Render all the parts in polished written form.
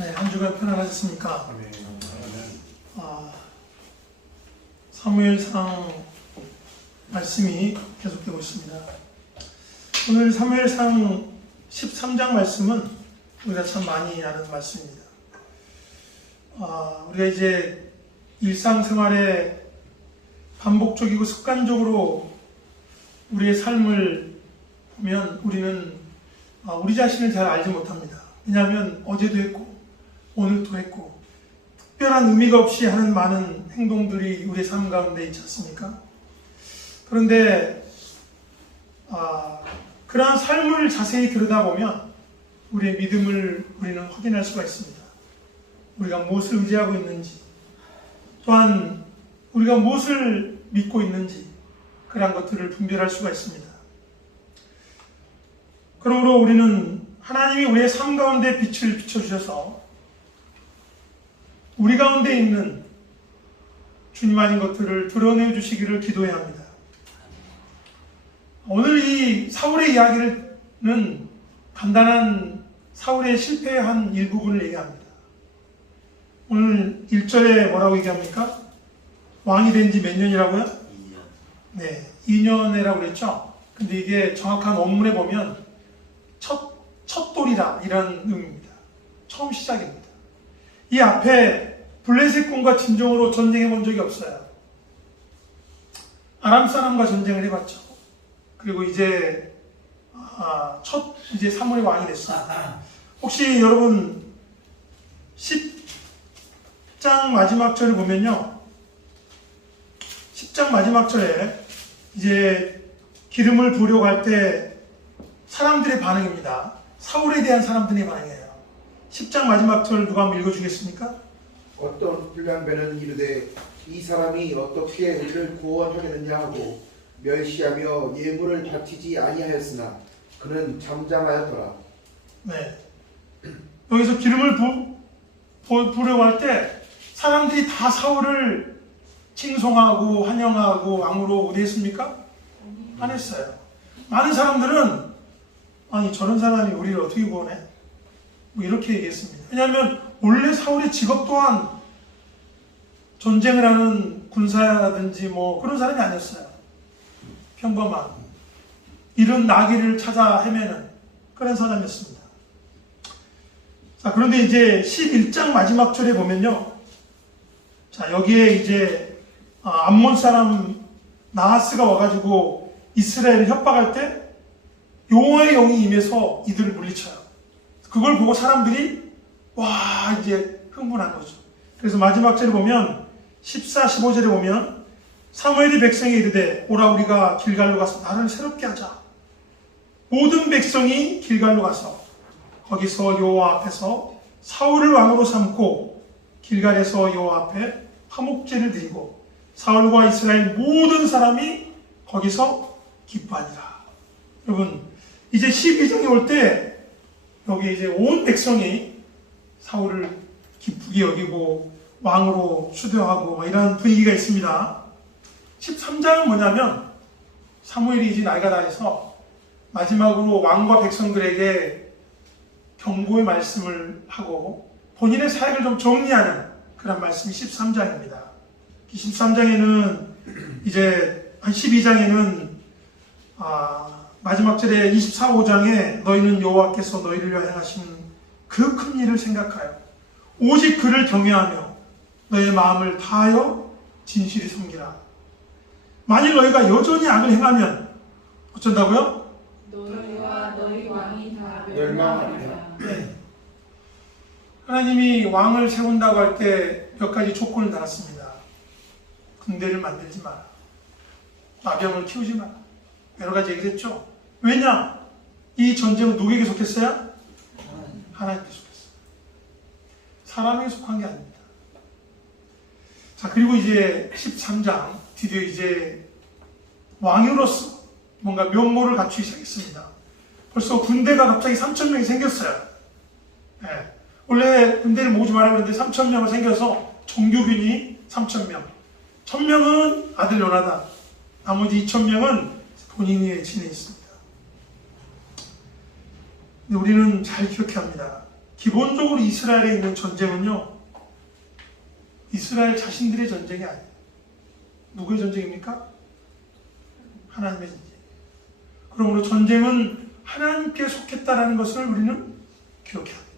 네, 한 주간 편안하셨습니까? 아멘. 사무엘상 말씀이 계속되고 있습니다. 오늘 사무엘상 13장 말씀은 우리가 참 많이 아는 말씀입니다. 우리가 이제 일상생활에 반복적이고 습관적으로 우리의 삶을 보면 우리는 우리 자신을 잘 알지 못합니다. 왜냐하면 어제도 했고 오늘도 했고 특별한 의미가 없이 하는 많은 행동들이 우리의 삶 가운데 있지 않습니까? 그런데 그러한 삶을 자세히 들여다보면 우리의 믿음을 우리는 확인할 수가 있습니다. 우리가 무엇을 의지하고 있는지, 또한 우리가 무엇을 믿고 있는지, 그러한 것들을 분별할 수가 있습니다. 그러므로 우리는 하나님이 우리의 삶 가운데 빛을 비춰주셔서 우리 가운데 있는 주님 아닌 것들을 드러내 주시기를 기도해야 합니다. 오늘 이 사울의 이야기는 간단한 사울의 실패한 일부분을 얘기합니다. 오늘 1절에 뭐라고 얘기합니까? 왕이 된 지 몇 년이라고요? 2년. 네, 2년이라고 그랬죠? 근데 이게 정확한 원문에 보면 첫 돌이라 이런 의미입니다. 처음 시작입니다. 이 앞에 블레셋 군과 진정으로 전쟁해 본 적이 없어요. 아람 사람과 전쟁을 해봤죠. 그리고 이제 이제 사무엘의 왕이 됐습니다. 혹시 여러분 10장 마지막 절을 보면요, 10장 마지막 절에 이제 기름을 부으려고 할 때 사람들의 반응입니다. 사울에 대한 사람들의 반응이에요. 10장 마지막 절 누가 한번 읽어주겠습니까? 어떤 불량배는 이르되 이 사람이 어떻게 우리를 구원하겠느냐 하고 멸시하며 예물을 바치지 아니하였으나 그는 잠잠하였더라. 네. 여기서 기름을 부으려고 할 때 사람들이 다 사울을 칭송하고 환영하고 왕으로 우대했습니까? 안 했어요. 많은 사람들은 아니 저런 사람이 우리를 어떻게 구원해? 뭐 이렇게 얘기했습니다. 왜냐하면 원래 사울의 직업 또한 전쟁을 하는 군사라든지 뭐 그런 사람이 아니었어요. 평범한 이런 나귀를 찾아 헤매는 그런 사람이었습니다. 자, 그런데 이제 11장 마지막 절에 보면요, 자, 여기에 이제 암몬 사람 나하스가 와가지고 이스라엘을 협박할 때 여호와의 영이 임해서 이들을 물리쳐요. 그걸 보고 사람들이 와 이제 흥분한 거죠. 그래서 마지막 절에 보면 14, 15절에 보면 사무엘이 백성에 이르되 오라 우리가 길갈로 가서 나를 새롭게 하자. 모든 백성이 길갈로 가서 거기서 여호와 앞에서 사울을 왕으로 삼고 길갈에서 여호와 앞에 화목제를 드리고 사울과 이스라엘 모든 사람이 거기서 기뻐하니라. 여러분 이제 12장에 올 때 여기 이제 온 백성이 사울을 기쁘게 여기고 왕으로 추대하고 이런 분위기가 있습니다. 13장은 뭐냐면 사무엘이 이제 나이가 다해서 마지막으로 왕과 백성들에게 경고의 말씀을 하고 본인의 사역을 좀 정리하는 그런 말씀이 13장입니다. 13장에는 이제 한 12장에는 마지막 절에 24, 5장에 너희는 여호와께서 너희를 위하여 행하신 그 큰 일을 생각하여 오직 그를 경외하며 너의 마음을 다하여 진실히 섬기라. 만일 너희가 여전히 악을 행하면 어쩐다고요? 너희와 너희 왕이 다 멸망하리라. 네. 하나님이 왕을 세운다고 할 때 몇 가지 조건을 달았습니다. 군대를 만들지 마라. 나병을 키우지 마라. 여러 가지 얘기를 했죠. 왜냐? 이 전쟁은 누구에게 속했어요? 하나님께 속했어요. 사람에게 속한 게 아닙니다. 자, 그리고 이제 13장 드디어 이제 왕으로서 뭔가 면모를 갖추기 시작했습니다. 벌써 군대가 갑자기 3,000명이 생겼어요. 네. 원래 군대를 모으지 말라고 했는데 3,000명을 생겨서 정규군이 3,000명. 1,000명은 아들 요나단, 나머지 2,000명은 본인이 지내 있습니다. 근데 우리는 잘 기억해야 합니다. 기본적으로 이스라엘에 있는 전쟁은요, 이스라엘 자신들의 전쟁이 아니에요. 누구의 전쟁입니까? 하나님의 전쟁. 그러므로 전쟁은 하나님께 속했다라는 것을 우리는 기억해야 합니다.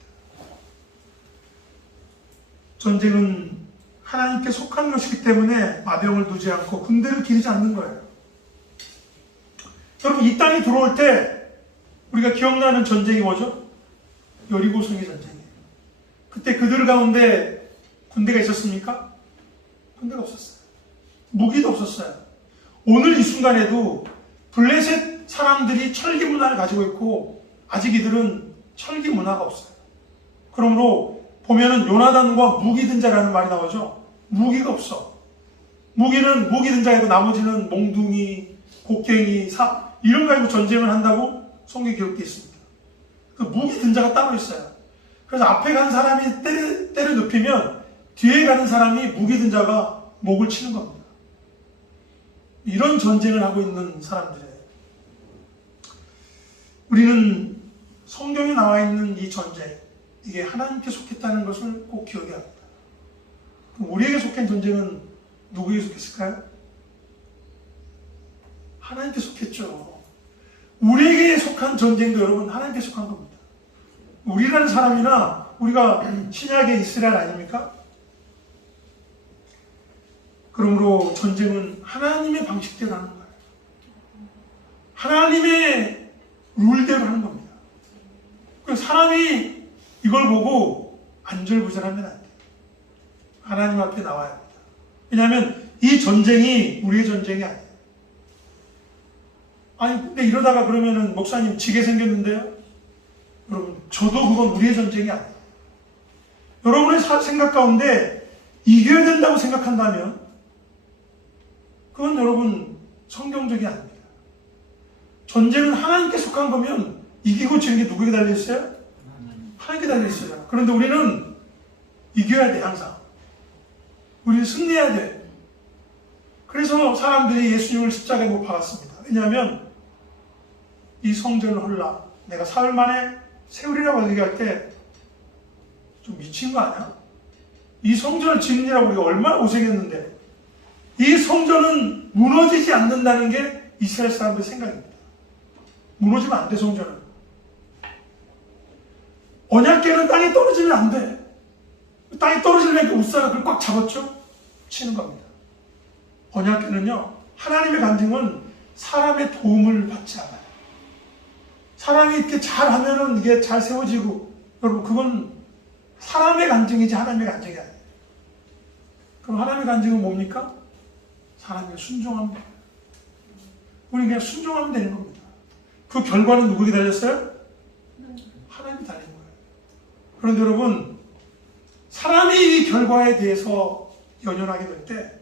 전쟁은 하나님께 속한 것이기 때문에 마병을 두지 않고 군대를 기르지 않는 거예요. 여러분, 이 땅에 들어올 때 우리가 기억나는 전쟁이 뭐죠? 여리고성의 전쟁이에요. 그때 그들 가운데 군대가 있었습니까? 군대가 없었어요. 무기도 없었어요. 오늘 이 순간에도 블레셋 사람들이 철기 문화를 가지고 있고 아직 이들은 철기 문화가 없어요. 그러므로 보면은 요나단과 무기 든 자라는 말이 나오죠. 무기가 없어. 무기는 무기 든 자이고 나머지는 몽둥이, 곡괭이, 삽 이런 거 가지고 전쟁을 한다고 성경에 기록되어 있습니다. 그 무기 든 자가 따로 있어요. 그래서 앞에 간 사람이 때를 눕히면 뒤에 가는 사람이 무기 든 자가 목을 치는 겁니다. 이런 전쟁을 하고 있는 사람들이에요. 우리는 성경에 나와 있는 이 전쟁, 이게 하나님께 속했다는 것을 꼭 기억해야 합니다. 그럼 우리에게 속한 전쟁은 누구에게 속했을까요? 하나님께 속했죠. 우리에게 속한 전쟁도 여러분 하나님께 속한 겁니다. 우리라는 사람이나 우리가 신약의 이스라엘 아닙니까? 그러므로 전쟁은 하나님의 방식대로 하는 거예요. 하나님의 룰대로 하는 겁니다. 그래서 사람이 이걸 보고 안절부절하면 안 돼요. 하나님 앞에 나와야 합니다. 왜냐하면 이 전쟁이 우리의 전쟁이 아니에요. 아니 근데 이러다가 그러면은 목사님 지게 생겼는데요? 여러분 저도 그건 우리의 전쟁이 아니에요. 여러분의 생각 가운데 이겨야 된다고 생각한다면 그건 여러분 성경적이 아닙니다. 전쟁은 하나님께 속한 거면 이기고 지는 게 누구에게 달려있어요? 하나님께 달려있어요. 그런데 우리는 이겨야 돼 항상. 우리는 승리해야 돼. 그래서 사람들이 예수님을 십자가에 못 박았습니다. 왜냐하면 이 성전을 헐라 내가 사흘 만에 세우리라고 얘기할 때 좀 미친 거 아니야? 이 성전을 짓느라고 우리가 얼마나 고생했는데 이 성전은 무너지지 않는다는 게 이스라엘 사람들의 생각입니다. 무너지면 안 돼, 성전은. 언약궤는 땅에 떨어지면 안 돼. 땅에 떨어지면 그 우사가 그걸 꽉 잡았죠? 치는 겁니다. 언약궤는요, 하나님의 간증은 사람의 도움을 받지 않아요. 사람이 이렇게 잘하면은 이게 잘 세워지고, 여러분, 그건 사람의 간증이지 하나님의 간증이 아니에요. 그럼 하나님의 간증은 뭡니까? 사람이 순종합니다. 우리 그냥 순종하면 되는 겁니다. 그 결과는 누구에게 달렸어요? 하나님이 달린 거예요. 그런데 여러분, 사람이 이 결과에 대해서 연연하게 될 때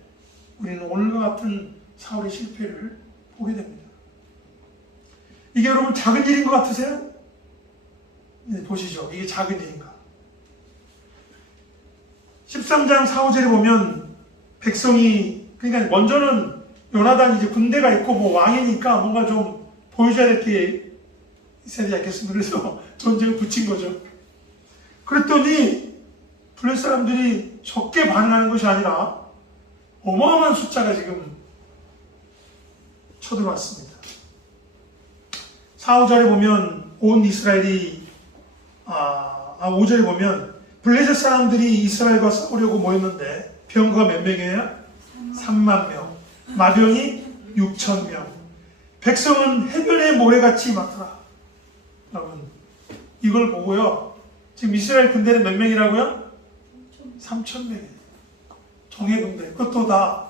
우리는 오늘과 같은 사울의 실패를 보게 됩니다. 이게 여러분 작은 일인 것 같으세요? 네, 보시죠. 이게 작은 일인가? 13장 4, 5절에 보면 백성이, 그러니까 먼저는 요나단이 이제 군대가 있고 뭐 왕이니까 뭔가 좀 보여줘야 될 게 있어야 되지 않겠습니까? 그래서 전쟁을 붙인 거죠. 그랬더니 블레셋 사람들이 적게 반응하는 것이 아니라 어마어마한 숫자가 지금 쳐들어왔습니다. 4, 5절에 보면 온 이스라엘이 5절에 보면 블레셋 사람들이 이스라엘과 싸우려고 모였는데 병거가 몇 명이에요? 3만 명. 마병이 6천 명. 백성은 해변의 모래같이 많더라. 여러분, 이걸 보고요. 지금 이스라엘 군대는 몇 명이라고요? 3천 명이에요. 정예군대. 그것도 다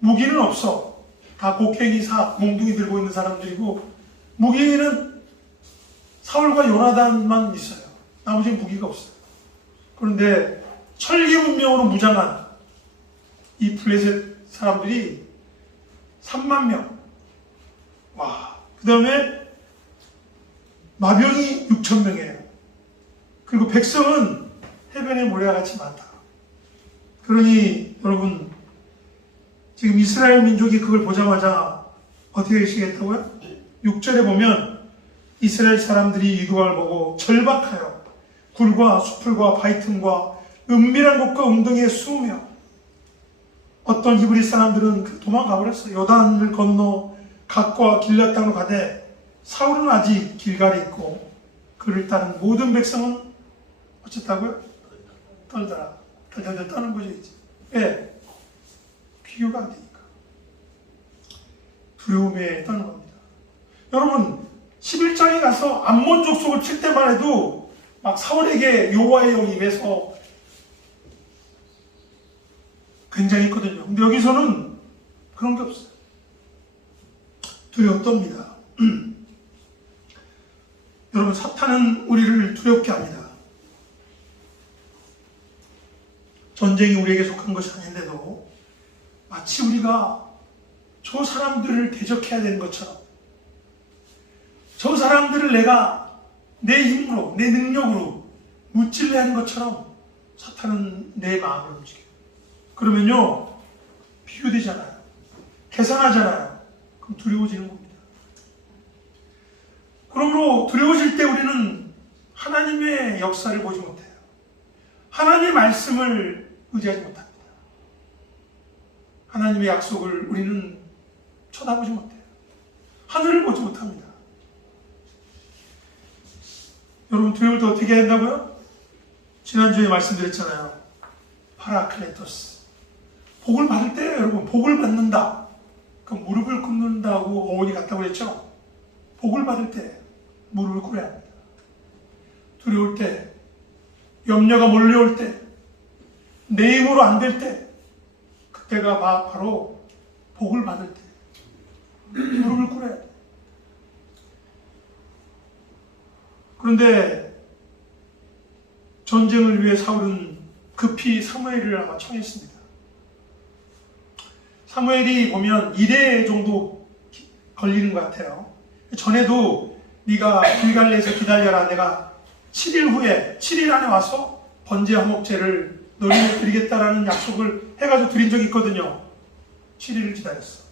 무기는 없어. 다 곡괭이, 삽, 몽둥이 들고 있는 사람들이고 무기는 사울과 요나단만 있어요. 나머지는 무기가 없어요. 그런데 철기 문명으로 무장한 이 블레셋 사람들이 3만 명. 와. 그 다음에 마병이 6천 명이에요. 그리고 백성은 해변의 모래와 같이 많다. 그러니 여러분 지금 이스라엘 민족이 그걸 보자마자 어떻게 되시겠다고요? 6절에 보면 이스라엘 사람들이 이 규방을 보고 절박하여 굴과 수풀과 바위 틈과 은밀한 곳과 웅덩이에 숨으며 어떤 히브리 사람들은 도망가 버렸어요. 요단을 건너 갓과 길앗 땅으로 가되 사울은 아직 길갈에 있고 그를 따른 모든 백성은 어쨌다고요? 떨더라. 덜덜덜 떠는 거죠 이제. 왜? 비교가 안 되니까. 두려움에 떠는 겁니다. 여러분 11장에 가서 암몬 족속을 칠 때만 해도 막 사울에게 여호와의 영이 임해서 굉장히 있거든요. 근데 여기서는 그런 게 없어요. 두려워 떱니다. 여러분 사탄은 우리를 두렵게 합니다. 전쟁이 우리에게 속한 것이 아닌데도 마치 우리가 저 사람들을 대적해야 되는 것처럼 저 사람들을 내가 내 힘으로 내 능력으로 무찔러야 하는 것처럼 사탄은 내 마음을 움직여요. 그러면요 비교되잖아요. 계산하잖아요. 그럼 두려워지는 겁니다. 그러므로 두려워질 때 우리는 하나님의 역사를 보지 못해요. 하나님의 말씀을 의지하지 못합니다. 하나님의 약속을 우리는 쳐다보지 못해요. 하늘을 보지 못합니다. 여러분 두려울 때 어떻게 해야 된다고요? 지난주에 말씀드렸잖아요. 파라클레토스. 복을 받을 때 여러분 복을 받는다. 그럼 무릎을 꿇는다고 어머니 같다고 그랬죠? 복을 받을 때 무릎을 꿇어야 합니다. 두려울 때, 염려가 몰려올 때, 내 힘으로 안 될 때, 그때가 바로 복을 받을 때 무릎을 꿇어야 돼. 그런데 전쟁을 위해 사울은 급히 사무엘을 아마 청했습니다. 사무엘이 보면 1회 정도 걸리는 것 같아요. 전에도 네가 길갈레에서 기다려라. 내가 7일 후에 7일 안에 와서 번제 화목제를 너희에게 드리겠다라는 약속을 해가지고 드린 적이 있거든요. 7일을 기다렸어.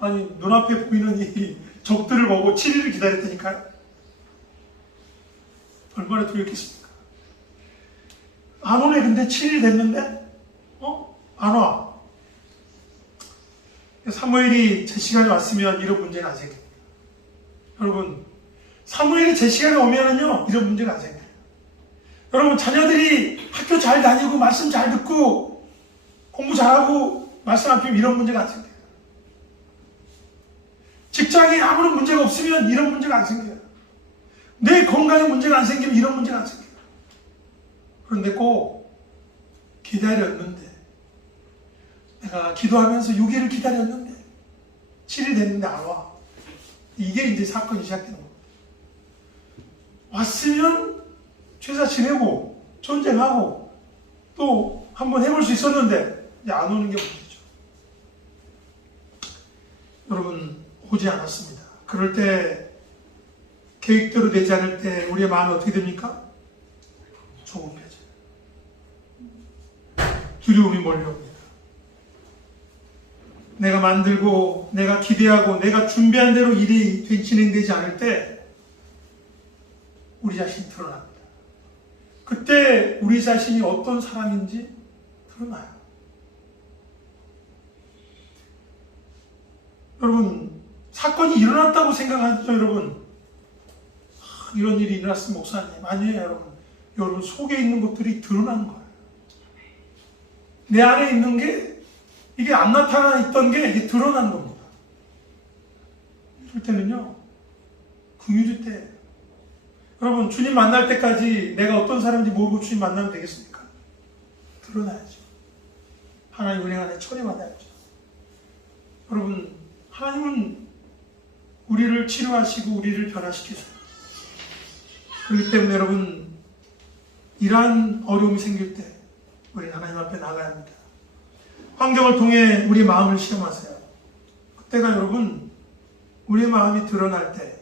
아니 눈앞에 보이는 이 적들을 보고 7일을 기다렸다니까요. 얼마나 두렵겠습니까? 안 오네. 근데 7일 됐는데 안 와. 사무엘이 제 시간에 왔으면 이런 문제는 안 생깁니다. 여러분 사무엘이 제 시간에 오면은요 이런 문제가 안 생겨요. 여러분 자녀들이 학교 잘 다니고 말씀 잘 듣고 공부 잘하고 말씀 안 피우면 이런 문제가 안 생겨요. 직장에 아무런 문제가 없으면 이런 문제가 안 생겨요. 내 건강에 문제가 안 생기면 이런 문제가 안 생겨요. 그런데 꼭 기다렸는데 내가 기도하면서 6일을 기다렸는데 7일 됐는데 안 와. 이게 이제 사건이 시작되는 겁니다. 왔으면 제사 지내고 전쟁하고 또 한번 해볼 수 있었는데 이제 안 오는 게 문제죠. 여러분 오지 않았습니다. 그럴 때 계획대로 되지 않을 때 우리의 마음이 어떻게 됩니까? 조급해져요. 두려움이 몰려옵니다. 내가 만들고 내가 기대하고 내가 준비한 대로 일이 진행되지 않을 때 우리 자신이 드러납니다. 그때 우리 자신이 어떤 사람인지 드러나요. 여러분 사건이 일어났다고 생각하죠. 여러분 이런 일이 일어났으면 목사님 아니에요. 여러분 속에 있는 것들이 드러나는 거예요. 내 안에 있는 게 이게 안 나타나 있던 게 이게 드러나는 겁니다. 이럴 때는요 긍휼일 때 여러분 주님 만날 때까지 내가 어떤 사람인지 모르고 주님 만나면 되겠습니까? 드러나야죠. 하나님 은혜 안에 처리받아야죠. 여러분 하나님은 우리를 치료하시고 우리를 변화시키세요. 그렇기 때문에 여러분 이러한 어려움이 생길 때 우리 하나님 앞에 나가야 합니다. 환경을 통해 우리 마음을 시험하세요. 그때가 여러분 우리의 마음이 드러날 때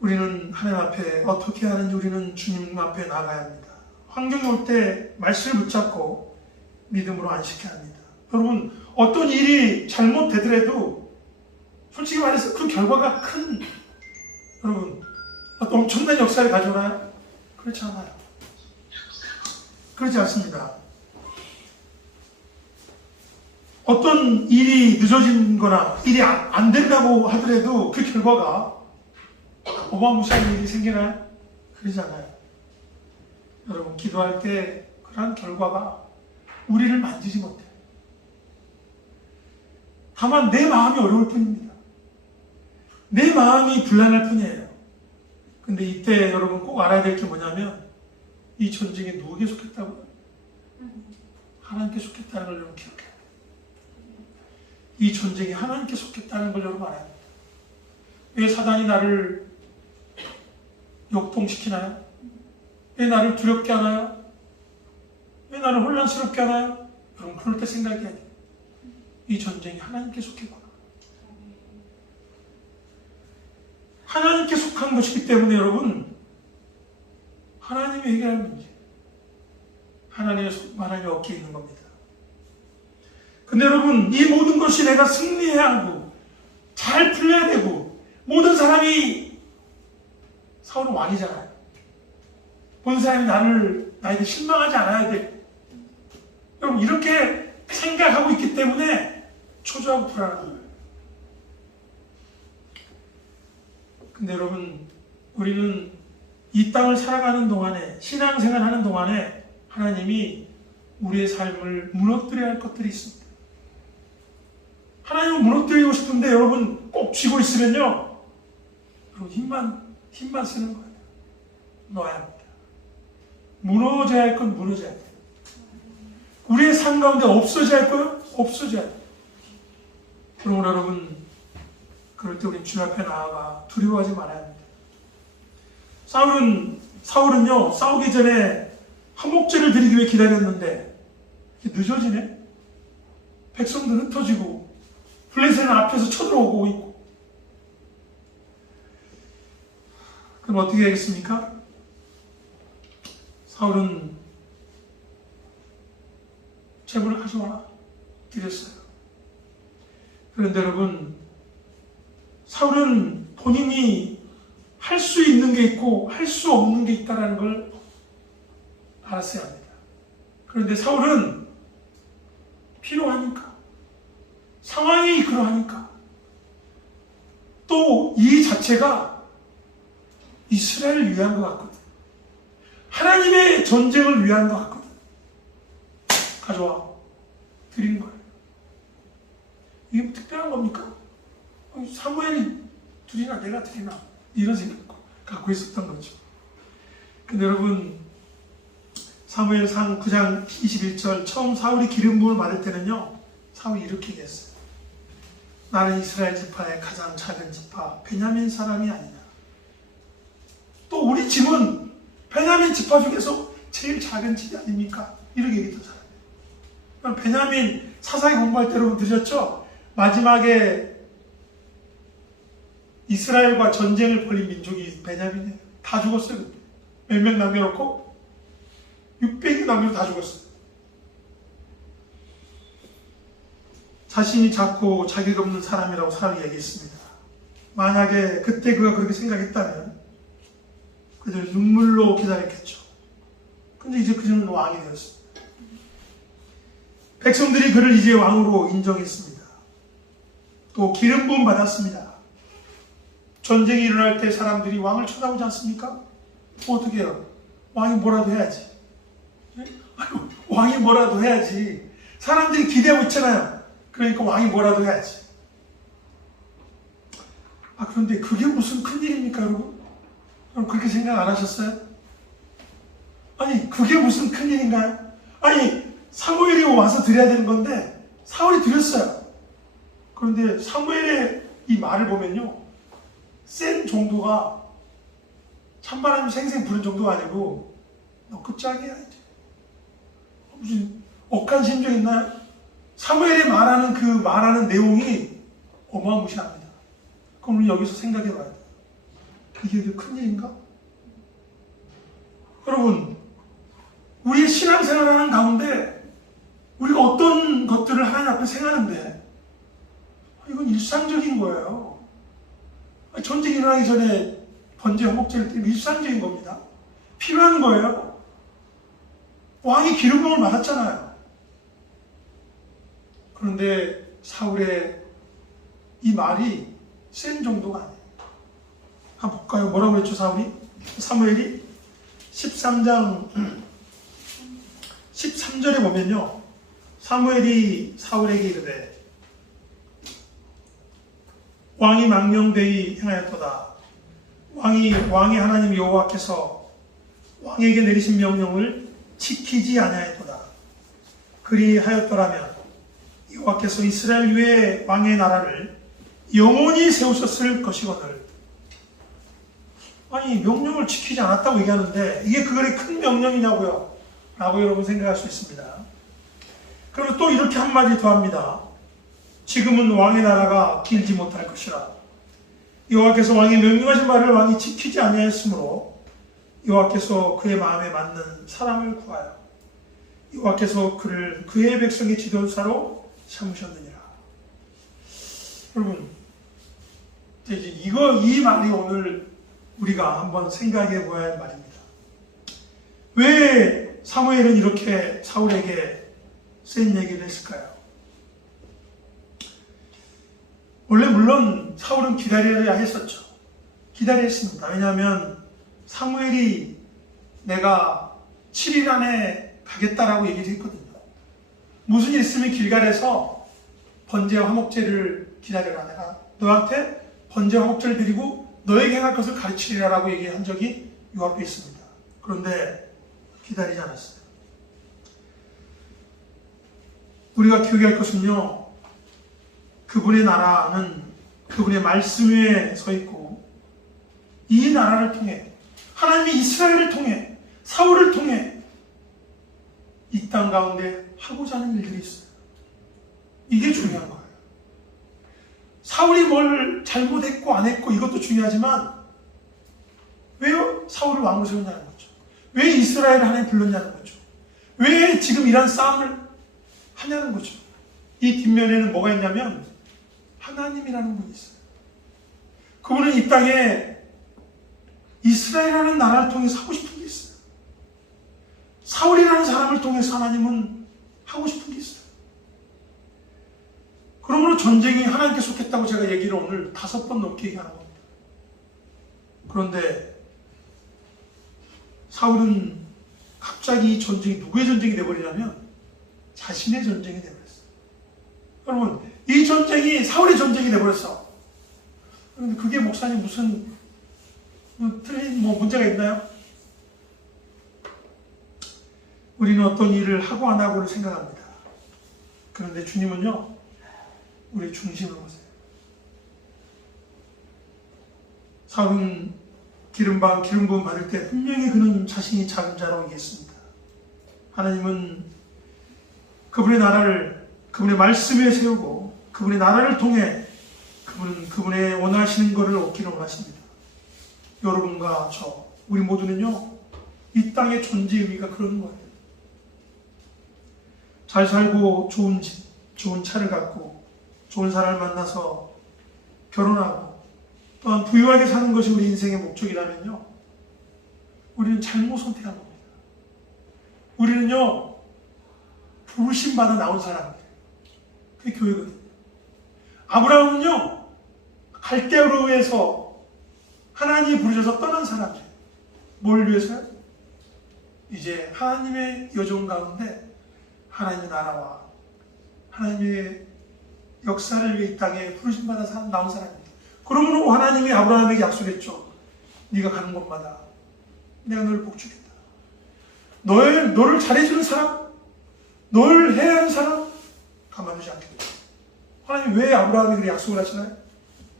우리는 하나님 앞에 어떻게 하는지 우리는 주님 앞에 나가야 합니다. 환경이 올 때 말씀을 붙잡고 믿음으로 안식해야 합니다. 여러분 어떤 일이 잘못되더라도 솔직히 말해서 그 결과가 큰 여러분 어떤 엄청난 역사를 가져오나요? 그렇지 않아요. 그렇지 않습니다. 어떤 일이 늦어진 거나 일이 안 된다고 하더라도 그 결과가 어마무시한 일이 생기나요? 그러지 않아요. 여러분, 기도할 때 그러한 결과가 우리를 만지지 못해요. 다만 내 마음이 어려울 뿐입니다. 내 마음이 불안할 뿐이에요. 근데 이때 여러분 꼭 알아야 될 게 뭐냐면 이 전쟁에 누구에게 속했다고요? 하나님께 속했다는 걸 여러분 기억해야 돼요. 이 전쟁이 하나님께 속했다는 걸 여러분 알아야 됩니다. 왜 사단이 나를 역동시키나요? 왜 나를 두렵게 하나요? 왜 나를 혼란스럽게 하나요? 여러분 그럴 때 생각해야 돼요. 이 전쟁이 하나님께 속했구나. 하나님께 속한 것이기 때문에 여러분 하나님이 해결할 문제, 하나님의 어깨에 있는 겁니다. 근데 여러분 이 모든 것이 내가 승리해야 하고 잘 풀려야 되고 모든 사람이 사울은 왕이잖아요. 모든 사람이 나에게 실망하지 않아야 돼. 여러분 이렇게 생각하고 있기 때문에 초조하고 불안한 거예요. 근데 여러분 우리는 이 땅을 살아가는 동안에 신앙생활하는 동안에 하나님이 우리의 삶을 무너뜨려야 할 것들이 있습니다. 하나님을 무너뜨리고 싶은데 여러분 꼭 쥐고 있으면요 여러분 힘만 쓰는 거예요. 놓아야 합니다. 무너져야 할 건 무너져야 돼요. 우리의 삶 가운데 없어져야 할 건 없어져야 돼요. 그러므로 여러분 그럴 때 우리 주 앞에 나아가 두려워하지 말아야 합니다. 사울은요 싸우기 전에 화목제를 드리기 위해 기다렸는데 이게 늦어지네. 백성들 흩어지고 블레셋은 앞에서 쳐들어오고 있고. 그럼 어떻게 하겠습니까? 사울은 제물을 가져와라 드렸어요. 그런데 여러분 사울은 본인이 할 수 있는 게 있고 할 수 없는 게 있다는 걸 알았어야 합니다. 그런데 사울은 필요하니까 상황이 그러하니까 또 이 자체가 이스라엘을 위한 것 같거든. 하나님의 전쟁을 위한 것 같거든. 가져와 드린 거예요. 이게 뭐 특별한 겁니까? 사무엘이 드리나 내가 드리나 이런 생각 갖고 있었던 거죠. 근데 여러분 사무엘상 9장 21절 처음 사울이 기름 부음을 받을 때는요 사울이 이렇게 얘기했어요. 나는 이스라엘 지파의 가장 작은 지파 베냐민 사람이 아니냐. 또 우리 집은 베냐민 지파 중에서 제일 작은 집이 아닙니까? 이렇게 얘기했던 사람이에요. 베냐민 사사기 공부할 때 여러분 들으셨죠? 마지막에 이스라엘과 전쟁을 벌인 민족이 베냐민이에요. 다 죽었어요. 몇 명 남겨놓고 600이 남겨놓고 다 죽었어요. 자신이 작고 자기가 없는 사람이라고 사람이 얘기했습니다. 만약에 그때 그가 그렇게 생각했다면 그저 눈물로 기다렸겠죠. 근데 이제 그는 왕이 되었습니다. 백성들이 그를 이제 왕으로 인정했습니다. 또 기름 부음 받았습니다. 전쟁이 일어날 때 사람들이 왕을 쳐다보지 않습니까? 어떻게 해요? 왕이 뭐라도 해야지. 왕이 뭐라도 해야지. 사람들이 기대하고 있잖아요. 그러니까 왕이 뭐라도 해야지. 그런데 그게 무슨 큰일입니까, 여러분? 여러분 그렇게 생각 안 하셨어요? 아니 그게 무슨 큰일인가요? 아니 사무엘이 와서 드려야 되는 건데 사울이 드렸어요. 그런데 사무엘의 이 말을 보면요 센 정도가 찬바람이 생생 부는 정도가 아니고 너 끝장이야 이제. 무슨 억한 심정이 있나요? 사무엘이 말하는 내용이 어마무시합니다. 그럼 우리 여기서 생각해 봐야 돼요. 이게 큰일인가? 여러분 우리의 신앙생활하는 가운데 우리가 어떤 것들을 하나님 앞에 생각하는데 이건 일상적인 거예요. 전쟁이 일어나기 전에 번제 화목제를 드리는 일상적인 겁니다. 필요한 거예요. 왕이 기름 부음을 받았잖아요. 그런데 사울의 이 말이 센 정도가 아니에요. 한번 볼까요? 뭐라고 그랬죠, 사무엘이? 13장 13절에 보면요. 사무엘이 사울에게 이르되 왕이 망령되이 행하였도다. 왕이 하나님 여호와께서 왕에게 내리신 명령을 지키지 아니하였도다. 그리하였더라면 여호와께서 이스라엘 위에 왕의 나라를 영원히 세우셨을 것이거늘. 아니, 명령을 지키지 않았다고 얘기하는데 이게 그거에 큰 명령이냐고요? 라고 여러분 생각할 수 있습니다. 그리고 또 이렇게 한마디 더 합니다. 지금은 왕의 나라가 길지 못할 것이라. 여호와께서 왕이 명령하신 말을 왕이 지키지 아니하였으므로 여호와께서 그의 마음에 맞는 사람을 구하여 여호와께서 그를 그의 백성의 지도자로 삼으셨느니라. 여러분, 이 말이 오늘 우리가 한번 생각해 보아야 할 말입니다. 왜 사무엘은 이렇게 사울에게 센 얘기를 했을까요? 원래 물론 사울은 기다려야 했었죠. 기다려야 했습니다. 왜냐하면 사무엘이 내가 7일 안에 가겠다라고 얘기를 했거든요. 무슨 일 있으면 길갈에서 번제와 화목제를 기다려라. 내가 너한테 번제와 화목제를 드리고 너에게 행할 것을 가르치리라라고 얘기한 적이 요 앞에 있습니다. 그런데 기다리지 않았어요. 우리가 기억할 것은요, 그분의 나라는 그분의 말씀 위에 서 있고 이 나라를 통해 하나님이 이스라엘을 통해 사울을 통해 이 땅 가운데 하고자 하는 일들이 있어요. 이게 중요한 거예요. 사울이 뭘 잘못했고 안 했고 이것도 중요하지만 왜 사울을 왕으로 세웠냐는 거죠. 왜 이스라엘을 하나님 불렀냐는 거죠. 왜 지금 이런 싸움을 하냐는 거죠. 이 뒷면에는 뭐가 있냐면 하나님이라는 분이 있어요. 그분은 이 땅에 이스라엘이라는 나라를 통해서 하고 싶은 게 있어요. 사울이라는 사람을 통해서 하나님은 하고 싶은 게 있어요. 그러므로 전쟁이 하나님께 속했다고 제가 얘기를 오늘 5번 넘게 얘기하는 겁니다. 그런데 사울은 갑자기 이 전쟁이 누구의 전쟁이 되어버리냐면 자신의 전쟁이 되어버렸어요. 여러분, 이 전쟁이 사울의 전쟁이 되어버렸어. 그런데 그게 목사님 무슨 틀린 문제가 있나요? 우리는 어떤 일을 하고 안 하고를 생각합니다. 그런데 주님은요, 우리의 중심을 보세요. 사울은 기름 부음 받을 때 분명히 그는 자신이 작은 자라고 얘기했습니다. 하나님은 그분의 나라를 그분의 말씀 위에 세우고 그분의 나라를 통해 그분은 그분의 원하시는 것을 얻기를 원하십니다. 여러분과 저, 우리 모두는요, 이 땅의 존재 의미가 그런 거예요. 잘 살고 좋은 집, 좋은 차를 갖고 좋은 사람을 만나서 결혼하고 또한 부유하게 사는 것이 우리 인생의 목적이라면요, 우리는 잘못 선택한 겁니다. 우리는요, 부르심받아 나온 사람이에요. 그게 교회거든요. 아브라함은요, 갈대우르에서 하나님이 부르셔서 떠난 사람이에요. 뭘 위해서요? 이제 하나님의 여정 가운데 하나님의 나라와 하나님의 역사를 위해 이 땅에 부르심받아 나온 사람입니다. 그러므로 하나님이 아브라함에게 약속했죠. 네가 가는 곳마다 내가 너를 복주겠다. 너를 잘해주는 사람, 너를 해야 하는 사람 가만두지 않겠다. 하나님 왜 아브라함에게 그렇게 약속을 하시나요?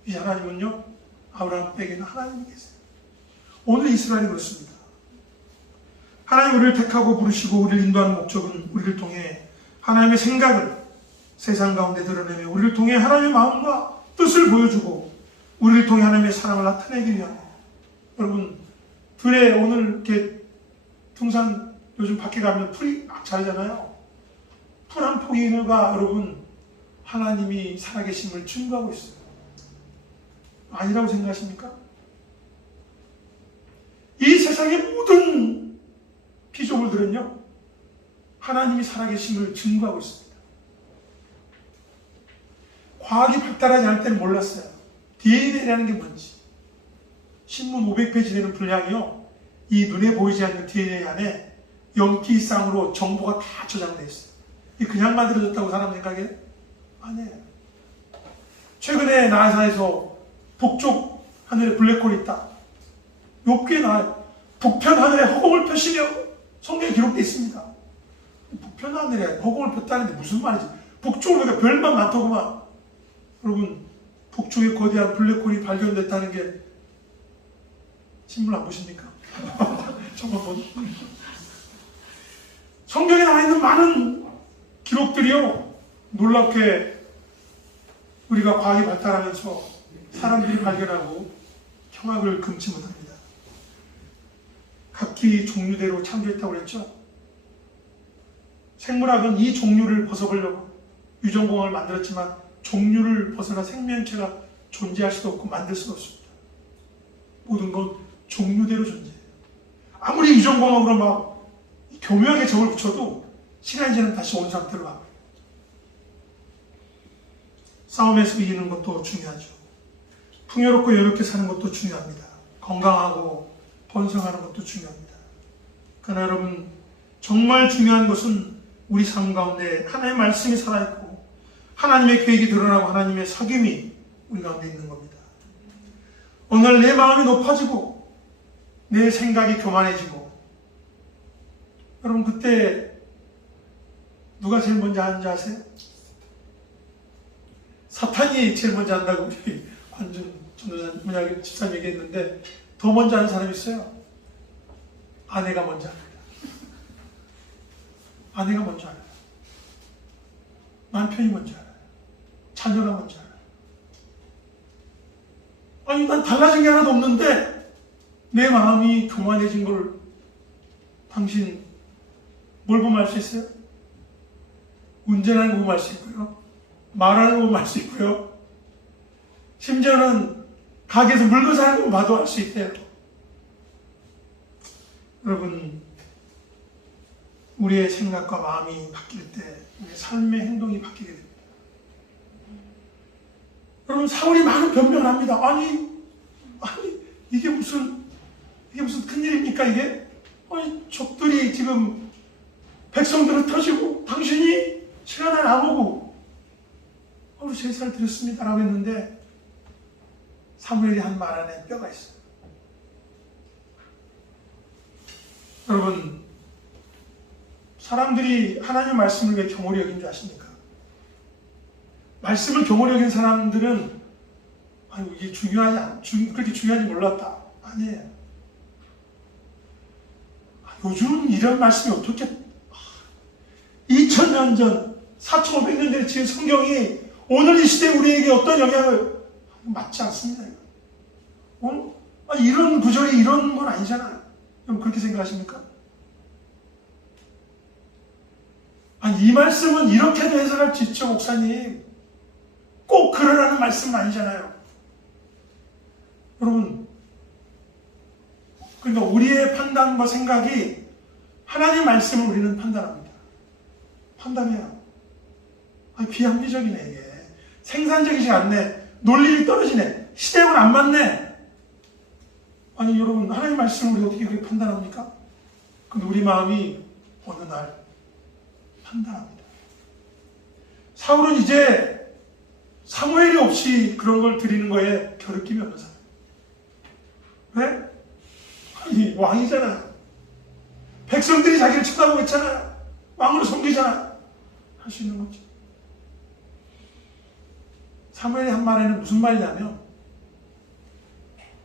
이제 하나님은요, 아브라함 빼기는 하나님이 계세요. 오늘 이스라엘이 그렇습니다. 하나님 우리를 택하고 부르시고 우리를 인도하는 목적은 우리를 통해 하나님의 생각을 세상 가운데 드러내며 우리를 통해 하나님의 마음과 뜻을 보여주고 우리를 통해 하나님의 사랑을 나타내기 위함이에요. 여러분, 들에 오늘 이렇게 등산 요즘 밖에 가면 풀이 자르잖아요. 풀 한 포기가 여러분 하나님이 살아계심을 증거하고 있어요. 아니라고 생각하십니까? 세상의 모든 피조물들은요, 하나님이 살아계심을 증거하고 있습니다. 과학이 발달하지 않을 때는 몰랐어요. DNA라는 게 뭔지. 신문 500페이지 되는 분량이요, 이 눈에 보이지 않는 DNA 안에 염기쌍으로 정보가 다 저장되어 있어요. 이 그냥 만들어졌다고 사람 생각해? 아니에요. 최근에 나사에서 북쪽 하늘에 블랙홀이 있다. 욥기에 나와요. 북편 하늘에 허공을 펴시며, 성경에 기록되어 있습니다. 북편 하늘에 허공을 폈다는데 무슨 말이지? 북쪽으로 보니까 별만 많더구만. 여러분, 북쪽에 거대한 블랙홀이 발견됐다는 게 신문 안 보십니까? 정말 보죠. 성경에 나와 있는 많은 기록들이요, 놀랍게 우리가 과학이 발달하면서 사람들이 발견하고 경악을 금치 못합니다. 각기 종류대로 창조했다고 그랬죠. 생물학은 이 종류를 벗어보려고 유전공학을 만들었지만 종류를 벗어나 생명체가 존재할 수도 없고 만들 수도 없습니다. 모든 건 종류대로 존재해요. 아무리 유전공학으로 막 교묘하게 적을 붙여도 시간이 지나면 다시 온 상태로 가. 싸움에서 이기는 것도 중요하죠. 풍요롭고 여유롭게 사는 것도 중요합니다. 건강하고 번성하는 것도 중요합니다. 그러나 여러분, 정말 중요한 것은 우리 삶 가운데 하나님의 말씀이 살아있고 하나님의 계획이 드러나고 하나님의 사귐이 우리 가운데 있는 겁니다. 오늘 내 마음이 높아지고 내 생각이 교만해지고, 여러분 그때 누가 제일 먼저 하는지 아세요? 사탄이 제일 먼저 한다고 우리 관준 전도사님, 문학 집사님 얘기했는데, 더 먼저 하는 사람이 있어요. 아내가 먼저 합니다. 아내가 먼저 알아요. 남편이 먼저 알아요. 자녀가 먼저 알아요. 아니, 난 달라진 게 하나도 없는데 내 마음이 교만해진 걸 당신 뭘 보면 알 수 있어요? 운전하는 거 보면 알 수 있고요, 말하는 거 보면 알 수 있고요, 심지어는 가게에서 물건 사는 거 봐도 알 수 있대요. 여러분, 우리의 생각과 마음이 바뀔 때 우리의 삶의 행동이 바뀌게 됩니다. 여러분, 사울이 많은 변명을 합니다. 아니 이게 무슨 큰일입니까 이게? 아니, 적들이 지금 백성들을 터지고 당신이 시간을 안 오고 우리 제사를 드렸습니다 라고 했는데, 사무엘이 한 말 안에 뼈가 있어요. 여러분, 사람들이 하나님 말씀을 왜 경홀히 여긴 줄 아십니까? 말씀을 경홀히 여긴 사람들은 이게 그렇게 중요한지 몰랐다. 아니에요. 요즘 이런 말씀이 어떻게 2000년 전 4500년 전에 지은 성경이 오늘 이 시대에 우리에게 어떤 영향을, 맞지 않습니다. 이런 구절이 이런 건 아니잖아요. 여러분 그렇게 생각하십니까? 이 말씀은 이렇게도 해석할 수 있죠, 목사님. 꼭 그러라는 말씀은 아니잖아요. 여러분, 그러니까 우리의 판단과 생각이 하나님 말씀을 우리는 판단합니다. 판단해요. 비합리적이네 이게. 생산적이지 않네. 논리를 떨어지네. 시대하고는 안 맞네. 여러분, 하나님 말씀을 우리가 어떻게 그렇게 판단합니까? 근데 우리 마음이 어느 날 판단합니다. 사울은 이제 사무엘이 없이 그런 걸 드리는 거에 겨루낌이 없는 사람. 왜? 왕이잖아. 백성들이 자기를 쳐다보고 있잖아. 왕으로 섬기잖아. 할 수 있는 거죠. 사무엘이 한 말에는 무슨 말이냐면,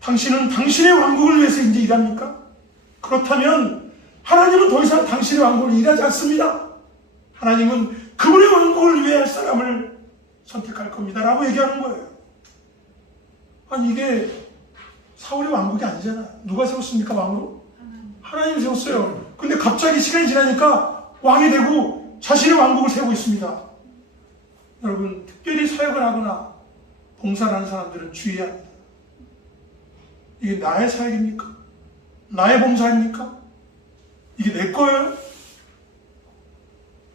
당신은 당신의 왕국을 위해서 이제 일합니까? 그렇다면 하나님은 더 이상 당신의 왕국을 일하지 않습니다. 하나님은 그분의 왕국을 위해 할 사람을 선택할 겁니다 라고 얘기하는 거예요. 이게 사울의 왕국이 아니잖아. 누가 세웠습니까 왕으로? 하나님이 세웠어요. 근데 갑자기 시간이 지나니까 왕이 되고 자신의 왕국을 세우고 있습니다. 여러분, 특별히 사역을 하거나 봉사를 하는 사람들은 주의해야 합니다. 이게 나의 사역입니까? 나의 봉사입니까? 이게 내 거예요?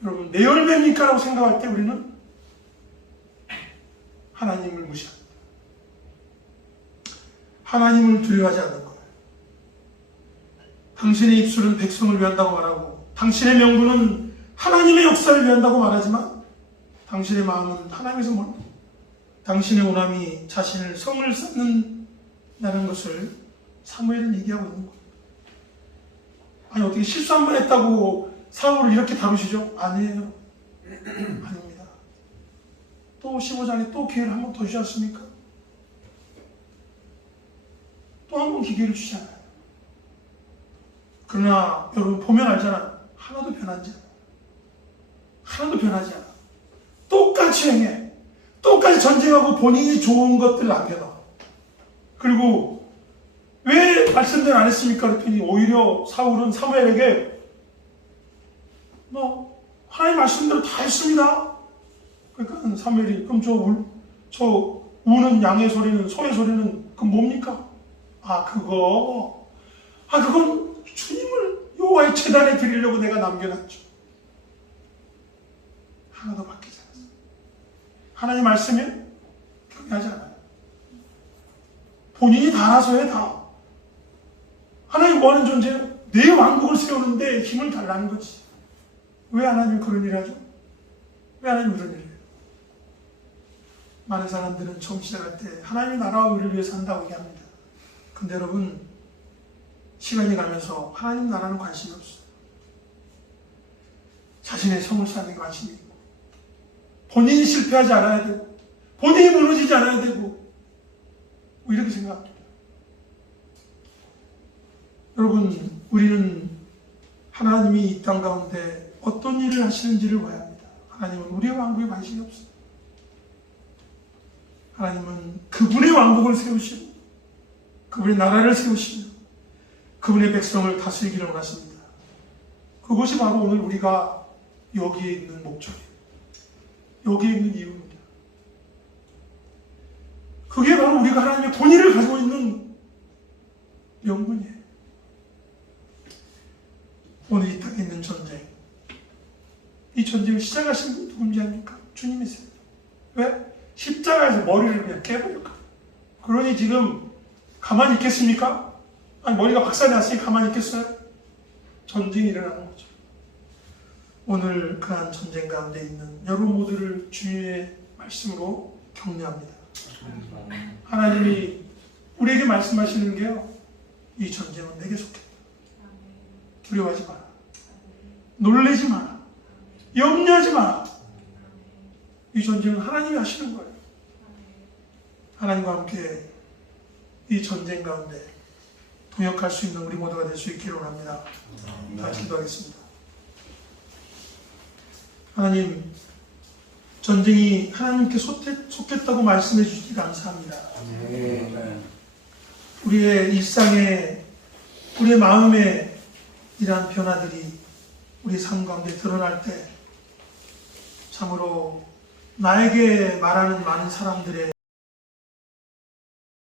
여러분, 내 열매입니까? 라고 생각할 때 우리는 하나님을 무시합니다. 하나님을 두려워하지 않는 거예요. 당신의 입술은 백성을 위한다고 말하고 당신의 명분은 하나님의 역사를 위한다고 말하지만 당신의 마음은 하나님에서 멀다. 당신의 원함이 자신을 성을 쌓는다는 것을 사무엘은 얘기하고 있는 거예요. 아니 어떻게 실수 한 번 했다고 사울을 이렇게 다루시죠? 아니에요. 아닙니다. 또 15장에 또 기회를 한 번 더 주지 않습니까? 또 한 번 기회를 주잖아요. 그러나 여러분 보면 알잖아. 하나도 변하지 않아. 하나도 변하지 않아. 똑같이 행해. 똑같이 전쟁하고 본인이 좋은 것들 남겨놔. 그리고 왜 말씀대로 안 했습니까? 그랬더니 오히려 사울은 사무엘에게 너 하나님 말씀대로 다 했습니다. 그러니까 사무엘이 그럼 저 우는 양의 소리는 소의 소리는 그건 뭡니까? 그건 주님을 여호와의 제단에 드리려고 내가 남겨놨죠. 하나도 바뀌지 않았어요. 하나님 말씀에 경외하지 않아요. 본인이 다 알아서 해, 다. 하나님 뭐 하는 존재예요? 내 왕국을 세우는데 힘을 달라는 거지. 왜 하나님 그런 일 하죠? 왜 하나님 그런 일 해요? 많은 사람들은 처음 시작할 때 하나님의 나라와 의를 위해서 한다고 얘기합니다. 근데 여러분, 시간이 가면서 하나님 나라는 관심이 없어요. 자신의 성을 쌓는 게 관심이 있고, 본인이 실패하지 않아야 되고, 본인이 무너지지 않아야 되고, 뭐 이렇게 생각합니다. 여러분, 우리는 하나님이 이 땅 가운데 어떤 일을 하시는지를 봐야 합니다. 하나님은 우리의 왕국에 관심이 없어요. 하나님은 그분의 왕국을 세우시고 그분의 나라를 세우시며 그분의 백성을 다스리기를 원하십니다. 그것이 바로 오늘 우리가 여기에 있는 목적이에요. 여기에 있는 이유입니다. 그게 바로 우리가 하나님의 본의를 가지고 있는 명분이에요. 오늘 이 땅에 있는 전쟁, 이 전쟁을 시작하신 분이 누군지 아닙니까? 주님이세요. 왜? 십자가에서 머리를 그냥 깨버렸거든요. 그러니 지금 가만히 있겠습니까? 아니 머리가 박살이 났으니 가만히 있겠어요? 전쟁이 일어나는 거죠. 오늘 그러한 전쟁 가운데 있는 여러분 모두를 주의 말씀으로 격려합니다. 하나님이 우리에게 말씀하시는 게요, 이 전쟁은 내게 속했다. 두려워하지 마라. 놀라지 마라. 염려하지 마라. 이 전쟁은 하나님이 하시는 거예요. 하나님과 함께 이 전쟁 가운데 동역할 수 있는 우리 모두가 될 수 있기를 원합니다. 다 기도하겠습니다. 하나님, 전쟁이 하나님께 속했다고 말씀해 주시니 감사합니다. 우리의 일상에, 우리의 마음에 이러한 변화들이 우리 삶 가운데 드러날 때 참으로 나에게 말하는 많은 사람들의